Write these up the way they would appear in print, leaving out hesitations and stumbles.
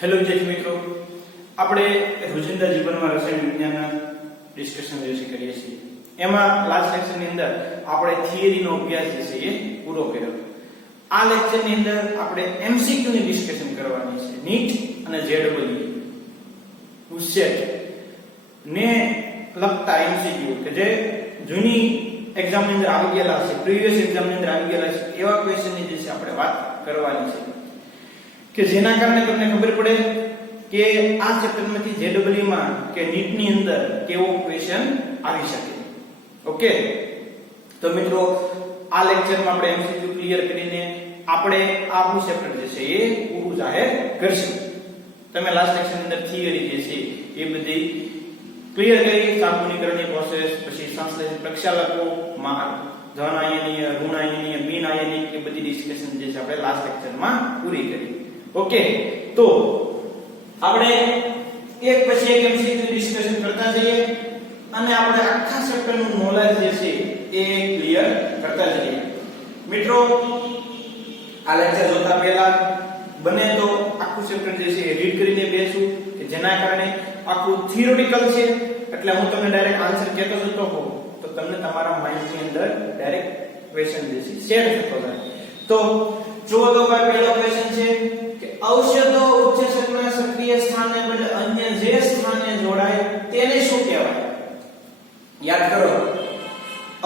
Hello વિદ્યાર્થી મિત્રો, આપણે રોજિંદા જીવનમાં રસાયણ વિજ્ઞાનના ડિસ્કશન જે કરીએ છીએ એમાં લાસ્ટ લેક્ચરની અંદર આપણે થિયરીનો અભ્યાસ જે છે એ પૂરો કર્યો. આ લેક્ચરની અંદર આપણે એમસીક્યુ ની ડિસ્કશન કરવાની છે. નીટ અને જેડબલ્યુ ઉસેટ ને લગતા એમસીક્યુ કે જે જૂની એક્ઝામ ની અંદર આવી ગયેલા છે, પ્રીવિયસ એક્ઝામ ની અંદર આવી ગયેલા છે એવા ક્વેશ્ચનની જે છે આપણે વાત કરવાની છે કે જેના કારણે તમને ખબર પડે કે આ ચેપ્ટરમાંથી જેડબલ્યુ માં કે નીટ ની અંદર કેવો ક્વેશ્ચન આવી શકે. ઓકે, તો મિત્રો આ લેક્ચરમાં આપણે એમસીક્યુ ક્લિયર કરીને આપણે આપણું ચેપ્ટર જે છે એ પૂરું જાહેર કરશું. તમે લાસ્ટ લેક્ચરની અંદર થિયરી જે છે એ બધી ક્લિયર કરી, સામાન્યીકરણની પ્રોસેસ, પછી સંશ્લેષણ પ્રક્ષાલકો, ધન આયનીય, ઋણ આયનીય, બિન આયનીય એ બધી ડિસ્કશન જે છે આપણે લાસ્ટ લેક્ચરમાં પૂરી કરી. ઓકે, તો આપણે એક પછી એક એમસીક્યુ ડિસ્કશન કરતા જઈએ અને આપણે આખા ચેપ્ટરનું નોલેજ જે છે એ ક્લિયર કરતા જઈએ. મિત્રો આ લેક્ચર જોતા પહેલા બને તો આખું ચેપ્ટર જે છે એ રીડ કરીને બેસું કે જેના કારણે આખું થિયોરિટિકલ છે એટલે હું તમને ડાયરેક્ટ આન્સર કહેતો જતો હોઉં તો તમને તમારા માઇન્ડની અંદર ડાયરેક્ટ ક્વેશ્ચન જે છે શેર થતો જાય. તો જુઓ તો ભાઈ પહેલો ક્વેશ્ચન છે કે ઔષધો ઉત્સેચકના સક્રિય સ્થાને બદલે અન્ય જે સ્થાને જોડાય તેને શું કહેવાય? યાદ કરો,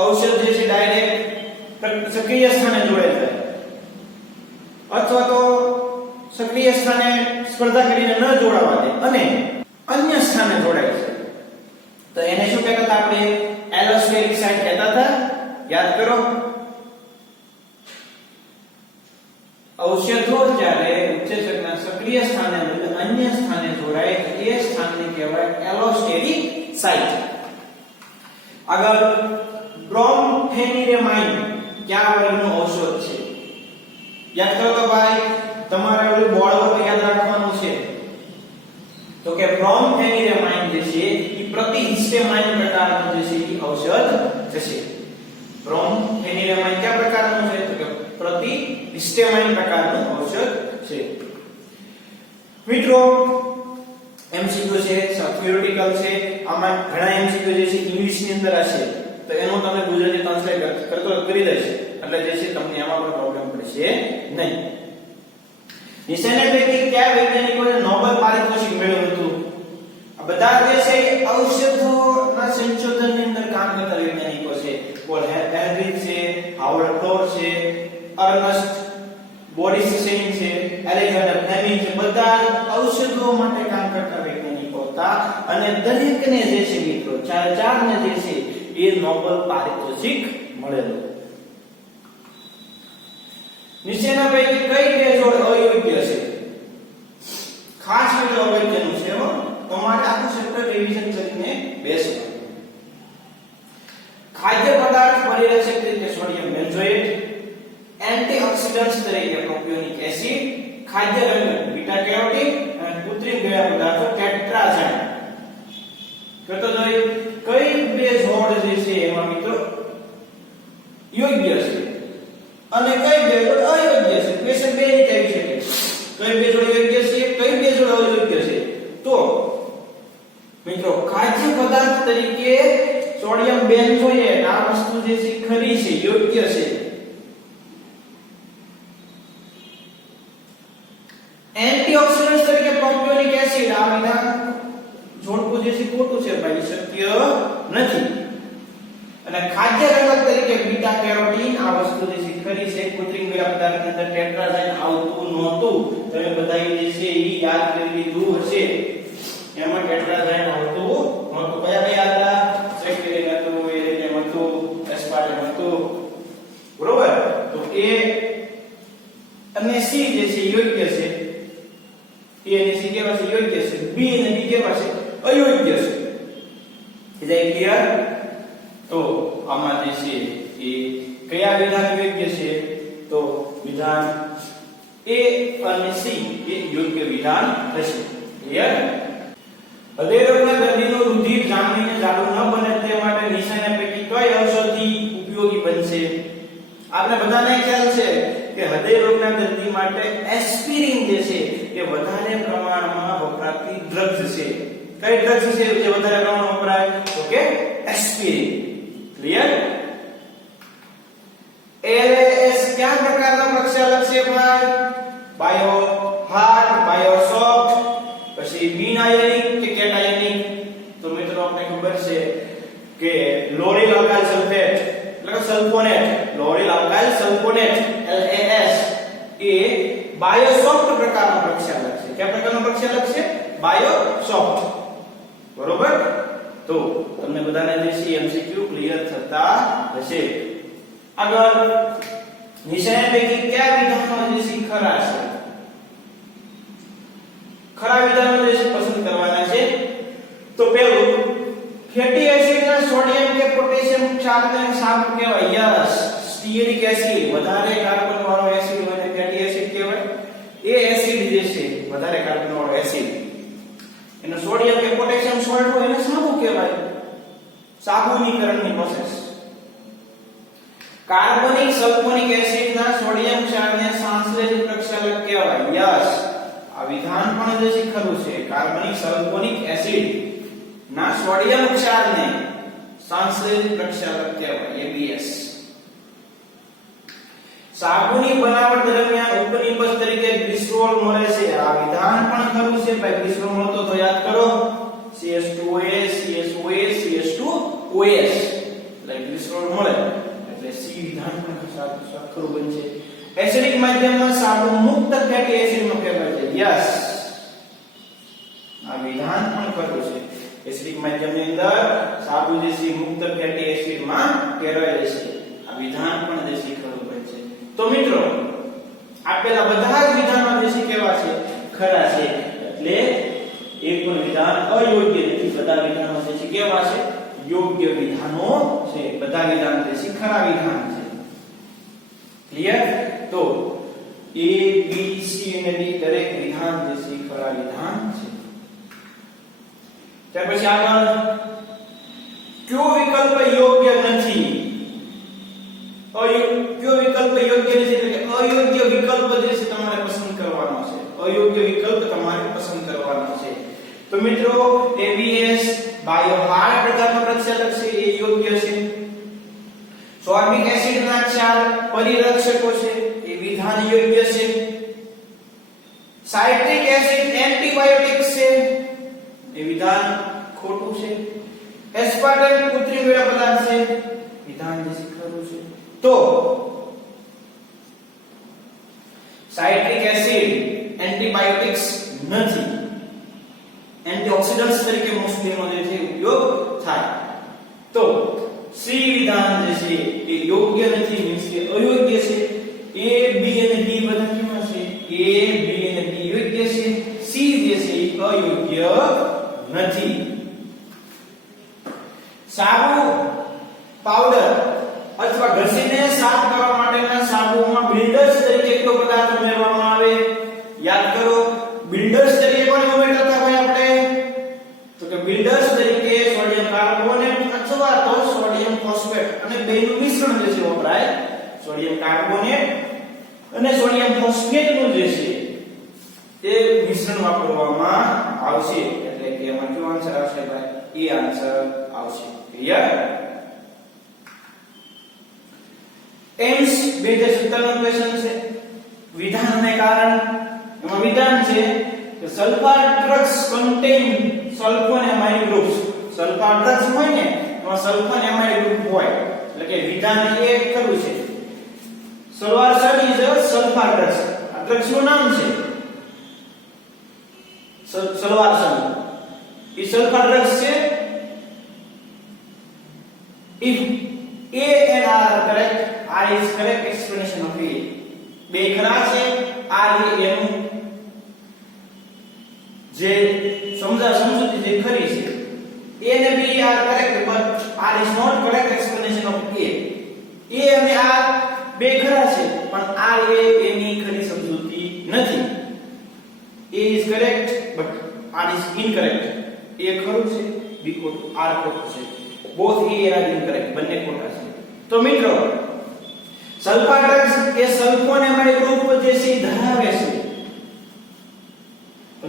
ઔષધ જે છે ડાયરેક્ટ સક્રિય સ્થાને જોડાય છે અથવા તો સક્રિય સ્થાને સ્પર્ધા કરીને ન જોડાવા દે અને અન્ય સ્થાને જોડાય છે તો એને શું કહેતા હતા આપણે? એલોસ્ટેરિક સાઇટ કહેતા હતા. યાદ કરો, ઔષધો જ્યારે ઉત્સેચકના સક્રિય સ્થાને બદલે અન્ય સ્થાને જોડાય તો એ સ્થાનને કહેવાય એલોસ્ટેરિક સાઇટ. આગળ બ્રોમફેનિરેમાઇન કયા વર્ગનું ઔષધ છે? યાદ કરો તો ભાઈ તમારે ઓલું બોર્ડ પર યાદ રાખવાનું છે તો કે બ્રોમફેનિરેમાઇન જે છે એ પ્રતિહિસ્ટેમાઇન પ્રકારનું જે છે એ ઔષધ થશે. બ્રોમફેનિરેમાઇન કયા પ્રકારનું છે? તો કે પ્રતિહિસ્ટેમાઇન પ્રકારનું ઔષધ છે. મિત્રો એમસીક્યુ છે, થિયોરિટિકલ છે, આમાં ઘણા એમસીક્યુ જે છે ઇંગ્લિશ ની અંદર હશે તો એનો તમે ગુજરાતી ટ્રાન્સલેટ કરતો કરી દેશે એટલે જે છે તમને એમાં પણ પ્રોબ્લેમ પડશે નહીં. નીચેના પૈકી કયા વૈજ્ઞાનિકોએ નોબેલ પારિતોષિક મેળવ્યું હતું? આ બધા જે છે ઔષધોના સંશોધનની અંદર કામ કરતા વૈજ્ઞાનિકો છે. પોલ હેનરી છે, હાવર્ડ ક્લોર છે, અર્નસ્ટ બોરિસેન છે, એલેક્ઝાન્ડર ફ્લેમિંગ છે, બધા ઔષધો માટે કામ કરતા વૈજ્ઞાનિકો હતા અને દરેકને જે છે મિત્રો ચારને જે છે એ નોબેલ પારિતોષિક મળેલું. નીચેના પૈકી કઈ બે જોડ અયોગ્ય છે? ખાસ એટલે અગત્યનું છે હો, તમારે આખું ચેપ્ટર રિવિઝન કરીને બેસવાનું. ખાદ્ય પદાર્થ પરિરક્ષક તરીકે સોડિયમ બેન્ઝોએટ, એન્ટીઓક્સિડન્ટ્સ તરીકે પ્રોપિયોનિક એસિડ, ખાદ્ય રંજક બીટા કેરોટીન અને કૃત્રિમ ગળ્યા પદાર્થો ટેટ્રાઝાઇન. કહેતો જોઈ કઈ બે જોડ જે છે એમાં મિત્રો યોગ્ય છે અને કઈ બે જોડ અયોગ્ય છે? ક્વેશ્ચન બે રીતે આવી શકે. કઈ બે જોડ યોગ્ય છે, કઈ બે જોડ અયોગ્ય છે? તો મિત્રો ખાદ્ય પદાર્થ તરીકે સોડિયમ બેન્ઝોએટ આ વસ્તુ જે છે ખરી છે, યોગ્ય છે. એન્ટીઓક્સિડન્ટ તરીકે પ્રોપિયોનિક એસિડ આ વિધાન જોડવું જે છે ખોટું છે ભાઈ, સત્ય નથી. અને ખાદ્ય રંજક તરીકે બીટા કેરોટીન આ વસ્તુ જે છે ખરી છે. કૃત્રિમ ગળ્યા પદાર્થની અંદર ટેટ્રાઝાઇન આવતું નહોતું. તમે બધાએ જે છે ઈ યાદ કરી લીધું હશે. એમાં ટેટ્રાઝાઇન આવતું નહોતું. કયા કયા હતા? સેક્રેટિન હતું, એરેનિયમ હતું, એસ્પાર્ટેમ હતું. બરોબર? તો એ અને સી જે છે યોગ્ય છે. એ અને સી કેવા છે? યોગ્ય છે. બી અને ડી કેવા છે? અયોગ્ય છે. Is clear? તો આમાં જે છે એ કયા વિધાન યોગ્ય છે? તો વિધાન એ અને સી એ યોગ્ય વિધાન થશે. ક્લિયર? હૃદયરોગના દર્દીનું રુધિર જામીને જાડું ન બને તે માટે નીચેના પૈકી કઈ ઔષધિ ઉપયોગી બનશે? આપણે બધાને ખ્યાલ છે કે કે હૃદય રોગના દર્દી માટે એસ્પિરિન જે છે એ વધારે પ્રમાણમાં વપરાતી ડ્રગ્સ છે. કઈ ડ્રગ્સ છે જે વધારે પ્રમાણમાં વપરાય? તો કે એસ્પિરિન. ક્લિયર? એલએએસ કયા પ્રકારનો પ્રક્ષાલક છે ભાઈ? બાયો હાર્ડ, બાયો સોફ્ટ, પછી બિન આયનિક કે કેટાયનિક? તો મિત્રો આપણે ખબર છે કે લોરીલ આલ્કાઇલ સલ્ફેટ એટલે કે સલ્ફોનેટ, લોરીલ આલ્કાઇલ સલ્ફોનેટ LAS એ બાયો સોફ્ટ પ્રકારનો પ્રક્ષાલક છે. કયા પ્રકારનો પ્રક્ષાલક છે? Bio soft. બરોબર? તો તમને બધાને જે છે MCQ ક્લિયર થતા હશે. આગળ નિશાન પૈકી કયા વિધાનો જે છે ખરા છે? ખરા વિધાનો જે છે પસંદ કરવાના છે. તો પહેલું, ફેટી એસિડના સોડિયમ કે પોટેશિયમ ક્ષારને સાબુ કહેવાય. યસ. સ્ટીઅરિક એસિડ વધારે કાર્બન વાળો એસિડ હોય ને ફેટી એસિડ કહેવાય. એ એસિડ જે છે વધારે કાર્બન વાળો એસિડ, એનો સોડિયમ કે પોટેશિયમ સોલ્ટ હોય એને સાબુ કહેવાય. સાબુનીકરણની પ્રોસેસ. કાર્બનિક સલ્ફોનિક એસિડના સોડિયમ ક્ષારને સાંશ્લેષિત પ્રક્ષાલક કહેવાય. યસ. આ વિધાન પણ જે શીખવું છે. કાર્બનિક સલ્ફોનિક એસિડ ના સોડિયમ ક્ષારને સાંશ્લેષિત પ્રક્ષાલક કહેવાય. ABS. સાબુની બનાવટ દરમિયાન ઉપનિપજ તરીકે ગ્લિસરોલ મળે છે. આ વિધાન પણ ખરું છે ભાઈ. ગ્લિસરોલ મળતો તો યાદ કરો, CH2OH, CSOH, CH2OS એટલે ગ્લિસરોલ મળે એટલે C વિધાન પણ ખરું બનશે. એસિડિક માધ્યમમાં સાબુ મુક્ત ફેટી એસિડમાં કહેવાય છે. યસ. આ વિધાન પણ ખરું છે. એસિડિક માધ્યમની અંદર સાબુ જે છે મુક્ત ફેટી એસિડમાં ફેરવાય છે. આ વિધાન પણ જે છે ખરું બનશે. તો મિત્રો આપેલા બધા જ વિધાનો જે છે કેવા છે? ખરા છે. એટલે એક પણ વિધાન અયોગ્ય નથી. બધા વિધાનો જે છે કેવા છે? યોગ્ય વિધાનો છે. બધા વિધાન જે છે ખરા વિધાન છે. ક્લિયર? તો A B C અને D દરેક વિધાન જે છે ખરા વિધાન છે. ત્યાર પછી આગળ કયો વિકલ્પ યોગ્ય નથી? કયો વિકલ્પ યોગ્ય નથી એટલે કે અયોગ્ય વિકલ્પ જે છે તમારે પસંદ કરવાનો છે. અયોગ્ય વિકલ્પ તમારે પસંદ કરવાનો છે. તો મિત્રો ABS બાયો હાર્ડ પ્રકારનો પ્રક્ષાલક છે એ યોગ્ય છે. સોર્બિક એસિડના ક્ષાર પરિરક્ષકો છે એ વિધાન યોગ્ય છે. સાઇટ્રિક એસિડ એન્ટીબાયોટિક્સ છે એ વિધાન ખોટું છે. એસ્પાર્ટેમ કૃત્રિમ વેળા પદાર્થ છે, વિધાન જે ખરું છે. તો સાઇટ્રિક એસિડ એન્ટીબાયોટિક્સ નથી. એન્ટીઓક્સિડન્ટ્સ તરીકે મોસ્ટલીનો જે છે ઉપયોગ થાય. તો સી વિધાન જે છે એ યોગ્ય નથી, મીન્સ કે અયોગ્ય છે. A B અને D બધા કેવા છે? A B અને D યોગ્ય છે. C જે છે એ અયોગ્ય નથી. સાબુ પાવડર અથવા ઘસીને સાફ કરવા માટેના સાબુમાં બિલ્ડર્સ તરીકે કયો પદાર્થ ઉમેરવામાં આવે? યાદ કરો, બિલ્ડર્સ તરીકે કોને ઉમેરતા હતા ભાઈ આપણે? તો કે બિલ્ડર્સ તરીકે સોડિયમ કાર્બોનેટ અથવા તો સોડિયમ ફોસ્ફેટ અને બેનું મિશ્રણ જે છે વપરાય. સોડિયમ કાર્બોનેટ અને સોડિયમ ફોસ્ફેટ નું જે છે તે મિશ્રણ વાપરવામાં આવશે. એટલે કે એમાં કયો આન્સર આવશે ભાઈ? એ આન્સર આવશે. ક્લિયર? એમ્સ 2017 નો ક્વેશ્ચન છે. વિધાન અને કારણ. એમાં વિધાન છે કે sulphur drugs contain sulphonamide groups. Sulphur drugs હોય ને એમાં સલ્ફોનેમાઇડ ગ્રુપ હોય. એટલે કે વિધાન એ ખરું છે. સલવારસન ઇઝ અ સલ્ફર ડ્રગ્સ. આ ડ્રગ્સ નું નામ છે સલવારસન. એ સલ્ફર ડ્રગ્સ છે. if A and R are correct, R is correct explanation of A. બે ખરા છે. R એ એનું જે સમજૂતી જે ખરી છે. A અને B are correct but R is not correct explanation of A. A અને R બે ખરા છે પણ R એ એની ખરી સમજૂતી નથી. A is correct but R is incorrect. A ખરું છે, B ખોટું, R ખોટું છે. both A are incorrect. બંને ખોટા છે. તો મિત્રો સલ્ફર ડ્રગ્સ એ સલ્ફોનેમાઇડ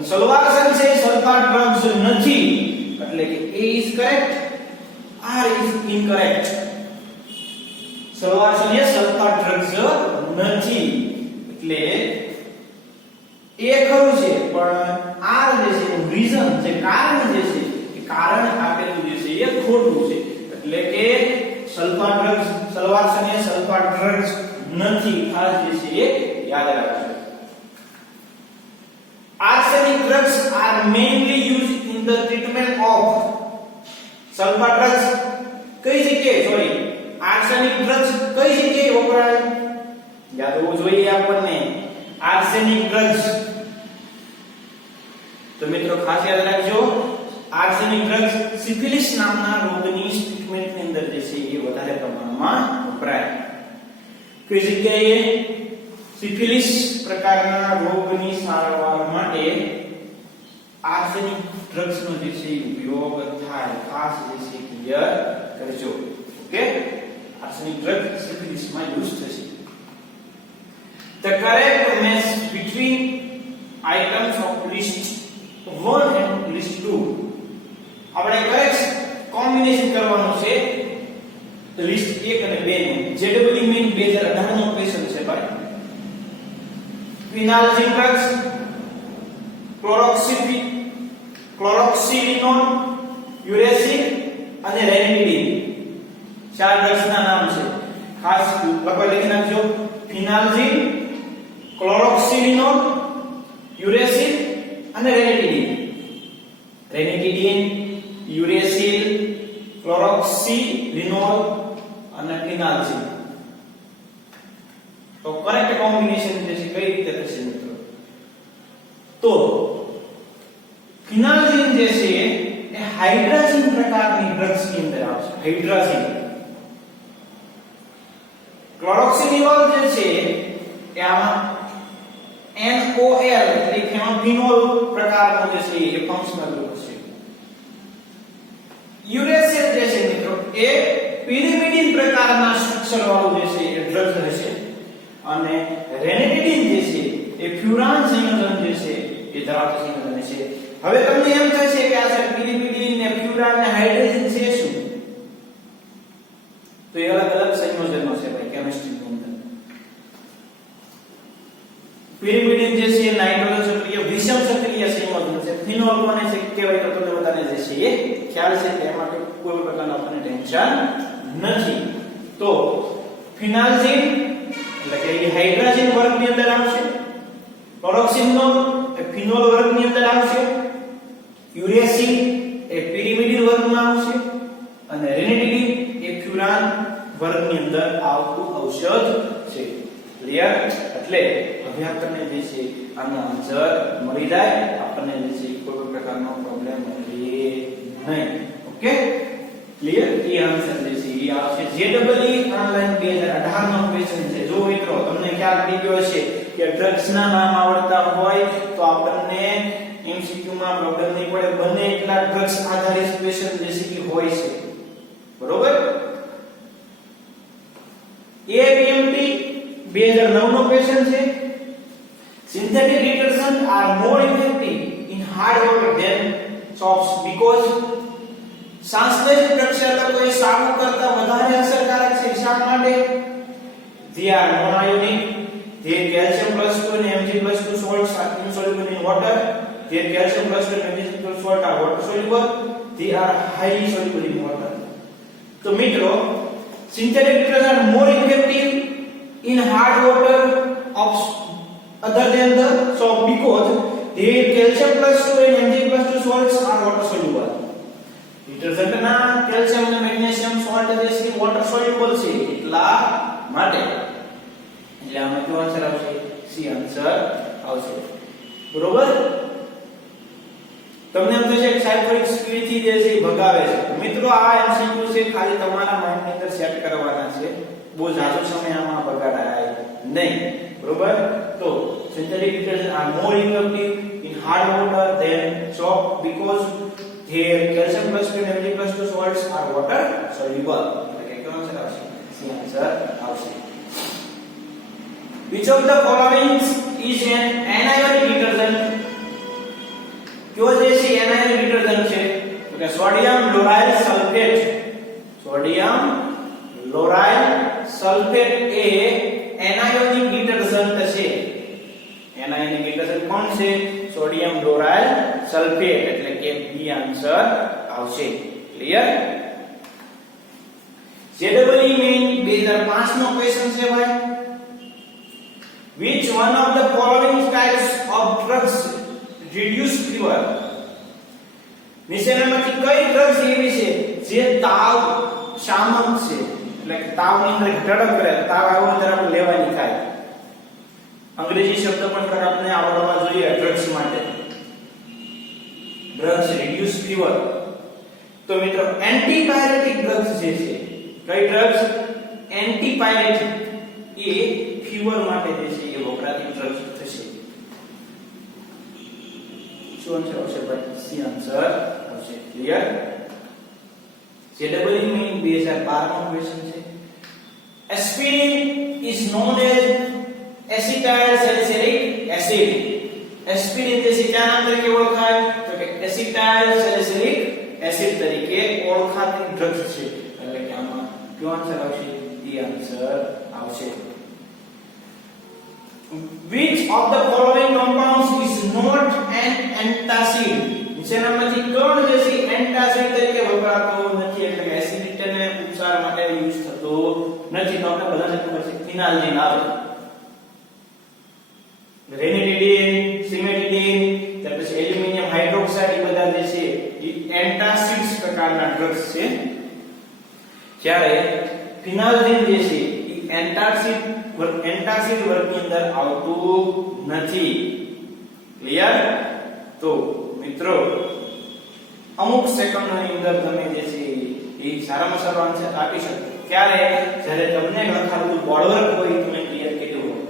સલવારસન છે સલ્ફાર ડ્રગ્સ નથી એટલે કે A is correct, R is incorrect. Salvarsan એ સલ્ફાર ડ્રગ્સ નથી એટલે એ ખરું છે પણ R જે છે રીઝન જે કારણ જે છે એ કારણ આપેલું જે છે એ ખોટું છે એટલે કે સલ્ફાર ડ્રગ્સ સલવારસન એ સલ્ફાર ડ્રગ્સ નથી આ જે છે એ યાદ રાખજો. Arsenic drugs are mainly used in the treatment of sulfur drugs કઈ જગ્યાએ સોરી arsenic drugs કઈ જગ્યાએ વપરાય યાદ હોવું જોઈએ આપણને arsenic drugs. તો મિત્રો ખાસ યાદ રાખજો arsenic drugs સિફિલિસ નામના રોગની ટ્રીટમેન્ટની અંદર જે છે એ વધારે પ્રમાણમાં વપરાય. કઈ જગ્યાએ સિફિલિસ પ્રકારના રોગની સારવાર માટે આર્સેનિક ડ્રગ્સ નો જે છે ઉપયોગ થાય ખાસ જે છે ક્લિયર કરજો. ઓકે આર્સેનિક ડ્રગ સિફિલિસ માં યુઝ થશે. The correct match between items of list 1 and list 2 આપણે કરેક્ટ કોમ્બિનેશન કરવાનું છે લિસ્ટ 1 અને 2 નું. JEE મેઇન 2018 નો ક્વેશ્ચન છે ભાઈ. Phenolphthalein drugs, chloroxylenol, uracil અને ranitidine ચાર ડ્રગ્સ ના નામ છે ખાસ લખવા લખી નાખજો. phenolphthalein, chloroxylenol, uracil અને ranitidine. ranitidine, uracil, chloroxylenol અને phenolphthalein. તો કરેક્ટ કોમ્બિનેશન જે છે કઈ રીતે થશે મિત્રો? તો ફિનાલ્ઝીન જે છે એ હાઇડ્રાઝીન પ્રકારની ડ્રગ્સ ની અંદર આવશે. હાઇડ્રાઝીન. ક્લોરોક્સિનિલોલ જે છે એ આમાં NOL એટલે કે ફિનોલ પ્રકારનો જે છે એ ફંક્શનલ ગ્રુપ છે. યુરેસિલ જે છે મિત્રો એ પિરિમિડિન પ્રકારના સ્ટ્રક્ચર વાળું જે છે એ ડ્રગ હશે અને રેનિટિડિન જે છે એ ફ્યુરાન સંયોજન જે છે એ ધરાવતું સંયોજન છે. હવે તમને એમ થશે કે આ સર પિરિમિડિન ને ફ્યુરાન ને હાઇડ્રોજન છે શું? તો એ અલગ અલગ સંયોજનો છે ભાઈ કેમિસ્ટ્રી ની અંદર. પિરિમિડિન જે છે નાઇટ્રોજન સક્રિય વિષમ સક્રિય સંયોજન છે. ફિનોલ કોને છે કહેવાય તો તમને બધાને જે છે એ ખ્યાલ છે તેમાં કોઈ પ્રકારનો આપણને ટેન્શન નથી. તો ફિનાલ્ઝીન એટલે કે એ હાઇડ્રોજન વર્ગની અંદર આવશે. ક્લોરોક્સિનોલ એ ફિનોલ વર્ગની અંદર આવશે. યુરેસિલ એ પિરિમિડિન વર્ગમાં આવશે અને રેનિટિડિન એ ફ્યુરાન વર્ગની અંદર આવતું ઔષધ છે. ક્લિયર? એટલે હવે આપણને જે છે આનો આન્સર મળી જાય. આપણને જે છે કોઈ પ્રકારનો પ્રોબ્લેમ રહે નહીં. Okay clear? એ આન્સર જે છે એ આવશે. JEE ઓનલાઈન 2018 નો ક્વેશ્ચન છે. જો મિત્રો તમને ખ્યાલ પડી ગયો હશે કે ડ્રગ્સ ના નામ આવડતા હોય તો આપણને MCQ માં પ્રોબ્લેમ નહીં પડે. બને એટલા ડ્રગ્સ આધારિત ક્વેશ્ચન જે છે એ હોય છે. બરોબર? APMT 2009 નો ક્વેશ્ચન છે. Synthetic detergents are more effective in hard water than soaps because સંશ્લેષિત પ્રક્ષાલકો એ સાબુ કરતા વધારે અસરકારક છે. શા માટે? They are non-ionic, their calcium plus 2 and Mg plus 2 salts are insoluble in water, their calcium plus 2 and Mg plus salt are water soluble, they are highly soluble in water. તો મિત્રો synthetic detergents are more effective in hard water of other than the soap because their calcium plus 2 and Mg plus 2 salts are water soluble. Detergent ના calcium અને magnesium salt જે છે water soluble છે એટલા માટે. એટલે આમાં કયો આન્સર આવશે? સી આન્સર આવશે. બરોબર? તમને એમ થશે કે સાયન્ટિફિક સ્પીડ થી જે છે ભગાવે છે. મિત્રો આ એમસીક્યુ છે ખાલી તમારા માઇન્ડ ની અંદર સેટ કરવાના છે. બહુ જાજો સમય આમાં બગાડાય નહીં. બરોબર? તો synthetic detergents are more effective in hard water than soap because their calcium plus 2 and Mg plus 2 salts are water soluble. Okay, कौन सा આવશે? સી આન્સર આવશે. Which of the following is an anionic detergent? કયો જે છે anion detergent છે તો કે સોડિયમ લોરાઇલ સલ્ફેટ. સોડિયમ લોરાઇલ સલ્ફેટ એ એનાયોનિક ડિટર્જન્ટ છે. એનાયોનિક ડિટર્જન્ટ કોણ છે? સોડિયમ લોરાઇલ સલ્ફેટ, એટલે કે બી આન્સર આવશે. ક્લિયર? JEE મેઇન 2005 નો ક્વેશ્ચન છે ભાઈ. Which one of the following types of drugs reduce fever? નીચેનામાંથી કઈ ડ્રગ્સ એવી છે જે તાવ શામક છે, એટલે કે તાવની અંદર ઘટાડો કરે, તાવ આવ્યો ત્યારે આપણે લેવાની થાય. અંગ્રેજી શબ્દ પણ કર આપણે આવડવા જોઈએ ડ્રગ્સ માટે. Drugs reduce fever. તો મિત્રો એન્ટીપાયરેટિક ડ્રગ્સ જે છે, કઈ ડ્રગ્સ? એન્ટીપાયરેટિક એ ફીવર માટે જે છે એ વપરાતી ડ્રગ્સ થશે. શું આન્સર આવશે ભાઈ? સી આન્સર આવશે. ક્લિયર? JEE મેઇન 2012 નો ક્વેશ્ચન છે. Aspirin is known as acetyl salicylic acid. Aspirin જે છે ક્યાં નામ તરીકે ઓળખાય? તો કે એસિટાઇલ સેલિસિલિક એસિડ તરીકે ઓળખાતી ડ્રગ્સ છે. એટલે કે આમાં કયો આન્સર આવશે? ડી આન્સર આવશે. Which of the following compounds is not an antacid? નીચેનામાંથી કયો જે છે એન્ટાસિડ તરીકે વપરાતો નથી, એટલે કે એસિડિટીને ઉપચાર માટે યુઝ થતો નથી. તો આપણે બધાને ખબર છે ફિનાલ્ડિન આવે, રેનિડિન, સિમેટિડિન, ત્યાર પછી એલ્યુમિનિયમ હાઇડ્રોક્સાઇડ, એ બધા જે છે એ એન્ટાસિડ્સ પ્રકારના ડ્રગ્સ છે. જ્યારે ફિનાલ્ડિન જે છે એ એન્ટાસિડ વર્ગની અંદર આવતું નથી. ક્લિયર? તો મિત્રો અમુક સેકન્ડની અંદર તમે જે છે એ સારામાં સારો આન્સર આપી શકો. ક્યારે? જ્યારે તમને લખાતું બોર્ડવર્ક હોય તમે ક્લિયર કર્યું હોય.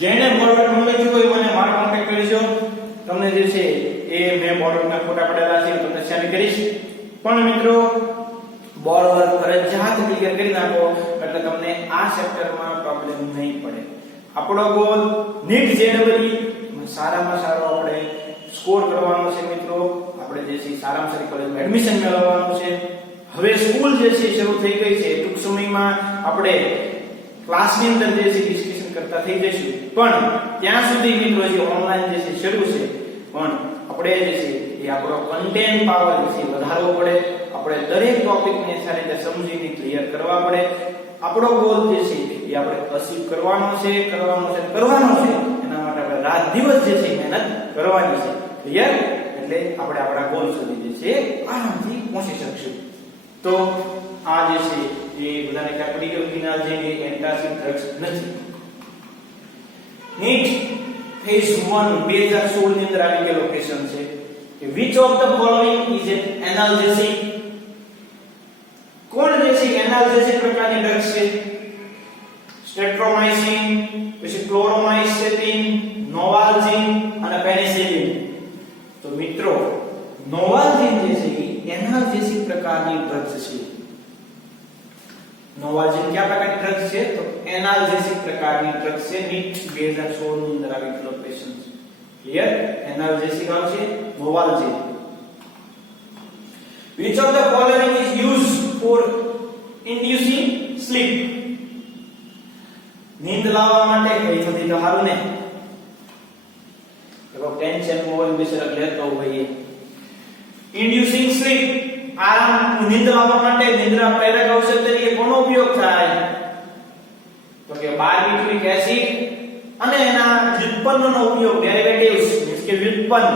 જેને બોર્ડવર્ક ન લખ્યું હોય મને મારો કોન્ટેક્ટ કરજો. તમને જે છે એ મેં બોર્ડવર્કના ફોટા પડેલા છે તમને શેર કરીશ. પણ મિત્રો બોર્ડવર્ક ફરજિયાત ક્લિયર કરી નાખો એટલે તમને આ ચેપ્ટરમાં પ્રોબ્લેમ નહીં પડે. આપણો ગોલ નીટ JEE સારામાં સારો આપણે સ્કોર કરવાનો છે મિત્રો. આપણે જે છે સારામાં સારી કોલેજમાં એડમિશન મેળવવાનું છે. હવે સ્કૂલ જે છે શરૂ થઈ ગઈ છે. ટૂંક સમયમાં આપણે ક્લાસની અંદર જે છે ડિસ્કશન કરતા થઈ જઈશું. પણ ત્યાં સુધી મિત્રો જે ઓનલાઈન જે છે શરૂ છે, પણ આપણે જે છે એ આપણો કન્ટેન્ટ પાવર જે છે વધારવો પડે. આપણે દરેક ટોપિકને સારી રીતે સમજીને ક્લિયર કરવા પડે. આપણો ગોલ જે છે એ આપણે અચીવ કરવાનો છે. એના માટે આપણે રાત દિવસ જે છે મહેનત કરવાની છે. ક્લિયર? એટલે આપણે આપણા ગોલ સુધી જે છે આરામથી પહોંચી શકશું. તો આ જે છે એ બધાને ખ્યાલ પડી ગયો ફિનાલ જે એન્ટાસિડ ડ્રગ્સ નથી. નીટ ફેઝ 1 2016 ની અંદર આવી ગયેલો ક્વેશ્ચન છે કે which of the following is an analgesic? કોણ જે છે એનાલ્જેસિક પ્રકારની ડ્રગ્સ છે? સ્ટ્રેપ્ટોમાઇસિન, પછી ક્લોરોમાઇસેટિન, નોવાલ્જિન અને પેનિસિલિન. તો મિત્રો નોવાલ્જિન જે છે એ એનાલ્જેસિક પ્રકારની ડ્રગ્સ છે. નોવાલ્જિન કયા પ્રકારની ડ્રગ્સ છે? તો એનાલ્જેસિક પ્રકારની ડ્રગ્સ છે. નીટ 2016 ની અંદર આવી ગયેલો ક્વેશ્ચન છે. ક્લિયર? એનાલ્જેસિક આવશે નોવાલ્જિન. Which of the following is used for inducing sleep? નીંદ લાવવા માટે કઈ બધી તો હારું ને. તો ટેન્શન મોબાઈલ વિશે લેતો હોઈએ. inducing sleep આરામ નીંદ લાવવા માટે નિદ્રા પ્રેરક ઔષધ તરીકે કોનો ઉપયોગ થાય? તો કે બાર્બિટુરિક એસિડ અને એના વ્યુત્પન્નનો ઉપયોગ, ડેરિવેટિવ્સ મીન્સ કે વ્યુત્પન્ન,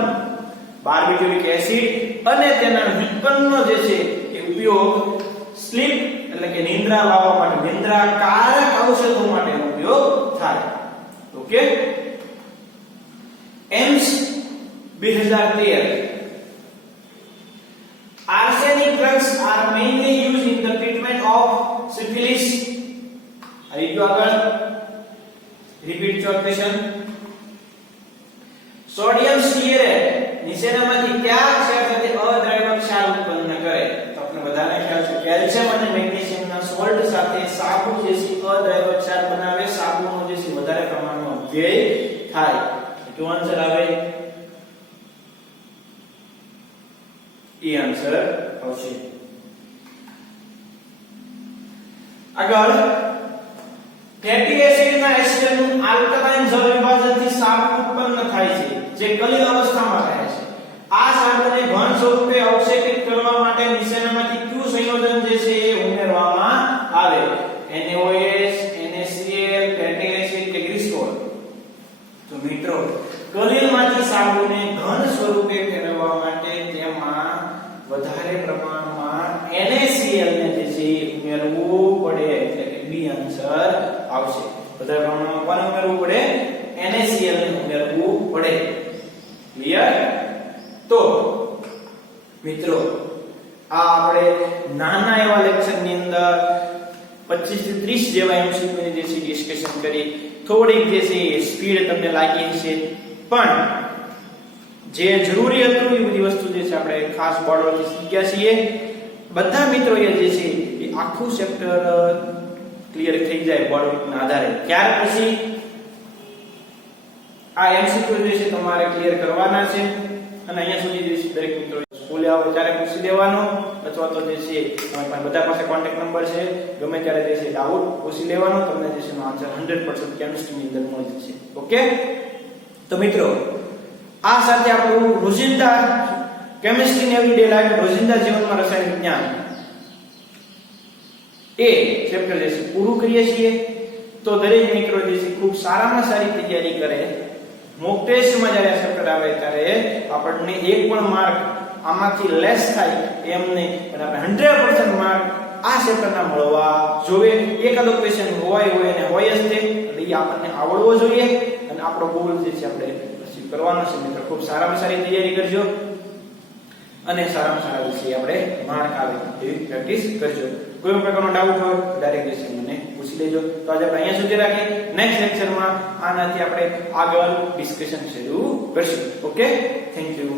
બાર્બિટુરિક એસિડ અને તેના વ્યુત્પન્નનો જે છે એ ઉપયોગ સ્લીપ એટલે કે નિંદ્રા લાવવા માટે, નિંદ્રાકારક ઔષધો માટે ઉપયોગ થાય. Okay? AIIMS 2013. Arsenic drugs are mainly used in the treatment of syphilis. આવી ગયો આગળ. Repeat your question. સોડિયમ સ્ટીઅરેટ નીચેનામાંથી કયા ક્ષાર સાથે અદ્રાવ્ય ક્ષાર ઉત્પન્ન કરે? તો આપણે બધાને ખ્યાલ છે કેલ્શિયમ અને મેગ્નેશિયમના સોલ્ટ સાથે સાબુ જે છે અદ્રાવ્ય ક્ષાર બનાવે. સાબુનો જે છે વધારે પ્રમાણમાં વ્યય થાય. તો આન્સર આવે એ આન્સર આવશે. આગળ ફેટી એસિડના એસિડનું આલ્કલાઇન જળ વિભાજનથી સાબુ ઉત્પન્ન થાય છે જે કલીલ અવસ્થામાં રહે છે. આ સાબુને ઘન સ્વરૂપે અવક્ષેપિત કરવા માટે નીચેનામાંથી કયું સંયોજન જે છે એ ઉમેરવામાં આવે? NaOH, NaCl, ફેટી એસિડ કે ગ્લિસરોલ? તો મિત્રો કલીલમાંથી સાબુને ઘન સ્વરૂપે ફેરવવા માટે તેમાં વધારે પ્રમાણમાં NaCl ને જે છે ઉમેરવું પડે એટલે કે બી આન્સર આવશે. વધારે પ્રમાણમાં કોને ઉમેરવું પડે? NaCl ને ઉમેરવું પડે. ક્લિયર? તો મિત્રો આ આપણે નાના એવા લેક્ચર ની અંદર 25 થી 30 જેવા MCQ ની જે છે ડિસ્કશન કરી. થોડીક જે છે સ્પીડ તમને લાગી છે પણ જે જરૂરી હતું એ બધી વસ્તુ જે છે આપણે ખાસ બોર્ડરથી શીખ્યા છીએ. બધા મિત્રોએ જે છે એ આખું ચેપ્ટર ક્લિયર થઈ જાય બોર્ડરના આધારે. ત્યાર પછી આ MCQ જે છે તમારે ક્લિયર કરવાના છે અને અહીંયા સુધી જે છે દરેક મિત્રો સ્કૂલે આવો ત્યારે પૂછી દેવાનો અથવા તો જે છે તમારી પાસે બધા પાસે કોન્ટેક્ટ નંબર છે, ગમે ત્યારે જે છે ડાઉટ પૂછી લેવાનો, તમને જે છે નો આન્સર 100% કેમિસ્ટ્રી ની અંદર મળી જશે. ઓકે? તો મિત્રો આ સાથે આપણું રોજિંદા કેમિસ્ટ્રી ની એવરીડે લાઈફ, રોજિંદા જીવનમાં રસાયણ વિજ્ઞાન એ ચેપ્ટર જે છે પૂરું કરીએ છીએ. તો દરેક મિત્રો જે છે ખૂબ સારામાં સારી તૈયારી કરે. મોક ટેસ્ટમાં જ્યારે ચેપ્ટર આવે ત્યારે આપણને એક પણ માર્ક આમાંથી લેસ થાય એમ નહીં, પણ આપણે 100% માર્ક આ ચેપ્ટરના મળવા જોઈએ. એકાદો ક્વેશ્ચન હોય અને હોય જ તે એટલે એ આપણને આવડવો જોઈએ અને આપણો ગોલ જે છે આપણે અચીવ કરવાનો છે. મિત્રો ખૂબ સારામાં સારી તૈયારી કરજો અને સારામાં સારા વિષય આપણે માર્ક આવે એવી પ્રેક્ટિસ કરજો. કોઈ પણ પ્રકારનો ડાઉટ હોય ડાયરેક્ટ વિશે મને પૂછી લેજો. તો આજે આપણે અહીંયા સુધી રાખીએ. નેક્સ્ટ લેક્ચરમાં આનાથી આપણે આગળ ડિસ્કશન શરૂ કરશું. ઓકે? Thank you.